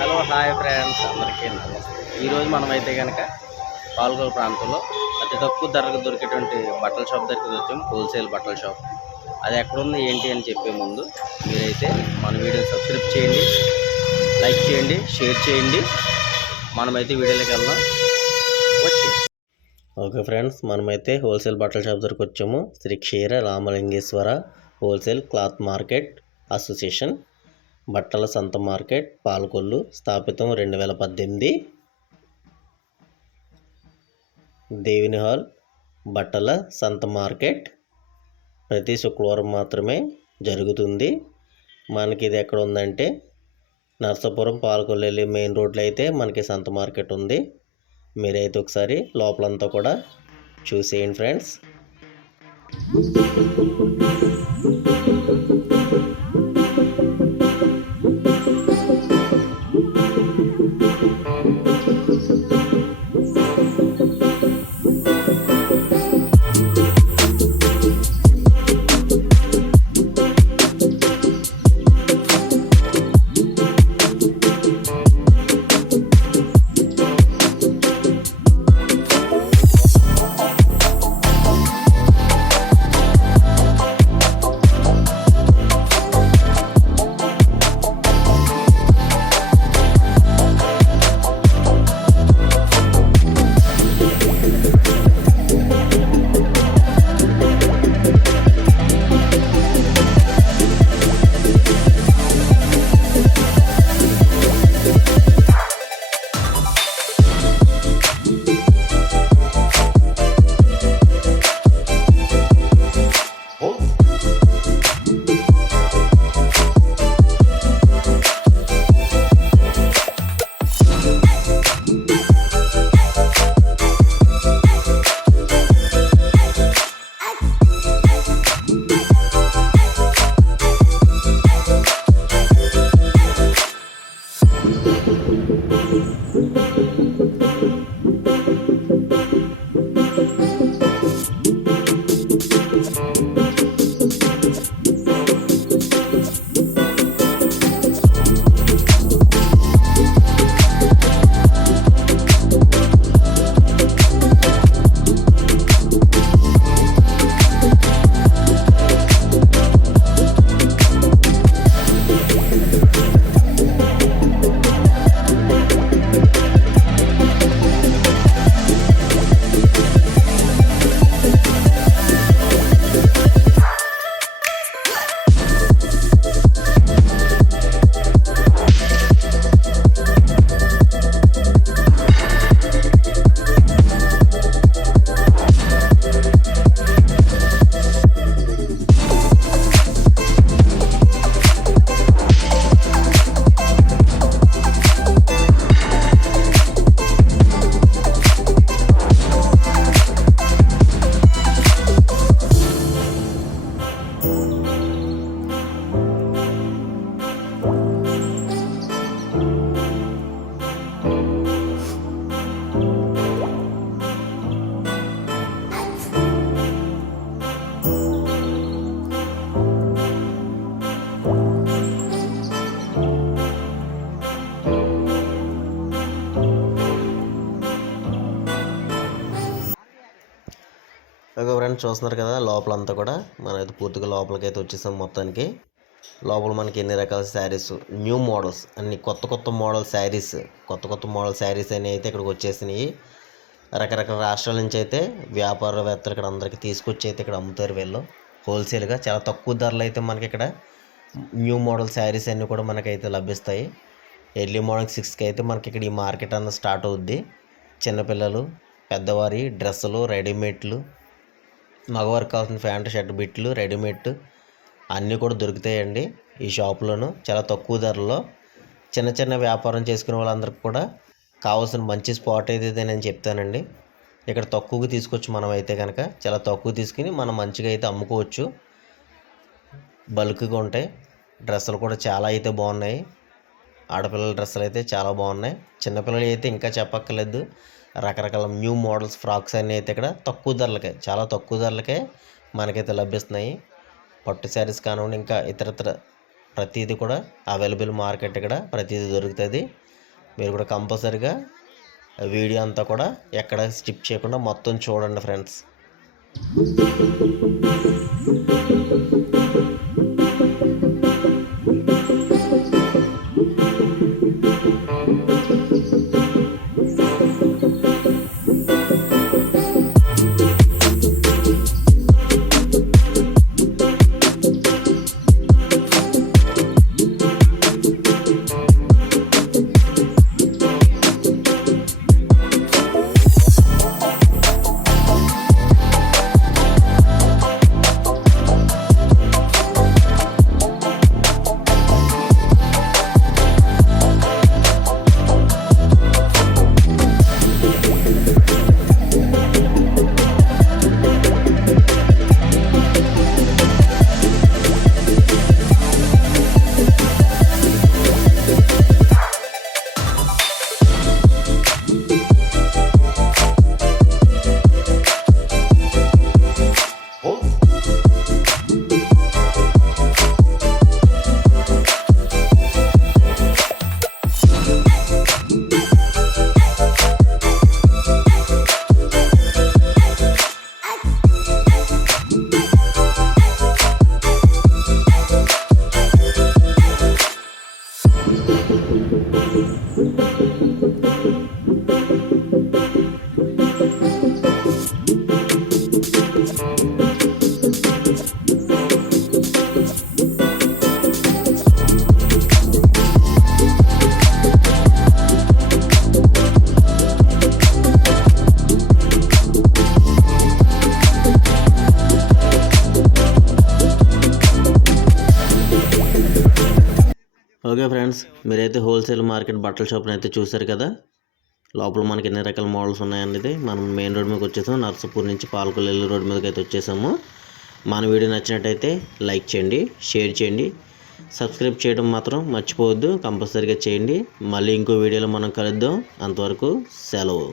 Hello hi friends, అందరికీ నమస్తే. ఈరోజు మనమైతే కనుక పాల్గొల ప్రాంతంలో అతి తక్కువ ధరకు దొరికేటువంటి బట్టల షాప్ దగ్గరికి వచ్చాము. హోల్సేల్ బట్టల షాప్. అది ఎక్కడుంది ఏంటి అని చెప్పే ముందు మీరైతే మన వీడియోని సబ్స్క్రైబ్ చేయండి, లైక్ చేయండి, షేర్ చేయండి. మనమైతే వీడియోలోకి వెళ్దాం. వచ్చి ఓకే ఫ్రెండ్స్, మనమైతే హోల్సేల్ బట్టల షాప్ దగ్గరికి వచ్చాము. Shri Ksheera Ramalingeswara wholesale cloth market association బట్టల సంత మార్కెట్ పాలకొల్లు, స్థాపితం 2018. దేవిని హాల్ బట్టల సంత మార్కెట్ ప్రతి శుక్రవారం మాత్రమే జరుగుతుంది. మనకి ఇది ఎక్కడ ఉందంటే నర్సాపురం పాలకొల్లు వెళ్ళి మెయిన్ రోడ్లో అయితే మనకి సంత మార్కెట్ ఉంది. మీరైతే ఒకసారి లోపలంతా కూడా చూసేయండి ఫ్రెండ్స్. ఓకే ఫ్రెండ్స్, చూస్తున్నారు కదా లోపలంతా కూడా మనమైతే పూర్తిగా లోపలికి అయితే వచ్చేసాం. మొత్తానికి లోపల మనకి ఎన్ని రకాల శారీస్, న్యూ మోడల్స్, అన్ని కొత్త మోడల్ శారీస్, కొత్త మోడల్ శారీస్ అని అయితే ఇక్కడికి వచ్చేసినాయి. రకరకాల రాష్ట్రాల నుంచి అయితే వ్యాపారవేత్తలు ఇక్కడ అందరికీ తీసుకొచ్చి అయితే ఇక్కడ అమ్ముతారు వీళ్ళు హోల్సేల్గా. చాలా తక్కువ ధరలు అయితే మనకి ఇక్కడ న్యూ మోడల్ శారీస్ అన్నీ కూడా మనకైతే లభిస్తాయి. ఎర్లీ మార్నింగ్ 6కి అయితే మనకి ఇక్కడ ఈ మార్కెట్ అన్న స్టార్ట్ అవుద్ది. చిన్నపిల్లలు, పెద్దవారి డ్రెస్సులు, రెడీమేడ్లు, మగవారికి కావాల్సిన ప్యాంటు షర్ట్ బిట్లు, రెడీమేడ్ అన్నీ కూడా దొరుకుతాయండి ఈ షాపులోను. చాలా తక్కువ ధరలో చిన్న వ్యాపారం చేసుకునే వాళ్ళందరికీ కూడా కావాల్సిన మంచి స్పాట్ అయితే నేను చెప్తానండి. ఇక్కడ తక్కువగా తీసుకొచ్చి మనం అయితే కనుక చాలా తక్కువ తీసుకుని మనం మంచిగా అయితే అమ్ముకోవచ్చు. బల్క్గా ఉంటాయి. డ్రెస్సులు కూడా చాలా అయితే బాగున్నాయి. ఆడపిల్లల డ్రెస్సులు అయితే చాలా బాగున్నాయి. చిన్నపిల్లలు అయితే ఇంకా చెప్పక్కర్లేదు. రకరకాల న్యూ మోడల్స్ ఫ్రాక్స్ అన్నీ అయితే ఇక్కడ తక్కువ ధరలకే, చాలా తక్కువ ధరలకే మనకైతే లభిస్తున్నాయి. పట్టు శారీస్ కానివ్వండి, ఇంకా ఇతరత్ర ప్రతిదీ కూడా అవైలబుల్ మార్కెట్ ఇక్కడ ప్రతిదీ దొరుకుతుంది. మీరు కూడా కంపల్సరిగా వీడియో అంతా కూడా ఎక్కడ స్కిప్ చేయకుండా మొత్తం చూడండి ఫ్రెండ్స్. ఓకే ఫ్రెండ్స్, మీరైతే హోల్సేల్ మార్కెట్ బట్టల షాప్ని అయితే చూసారు కదా. లోపల మనకి ఎన్ని రకాల మోడల్స్ ఉన్నాయనేది మనం మెయిన్ రోడ్ మీదకి వచ్చేసాము. నర్సాపూర్ నుంచి పాలకొల్లు రోడ్ మీదకి అయితే వచ్చేసాము. మన వీడియో నచ్చినట్టయితే లైక్ చేయండి, షేర్ చేయండి, సబ్స్క్రైబ్ చేయడం మాత్రం మర్చిపోవద్దు, కంపల్సరీగా చేయండి. మళ్ళీ ఇంకో వీడియోలో మనం కలుద్దాం. అంతవరకు సెలవు.